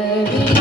Hare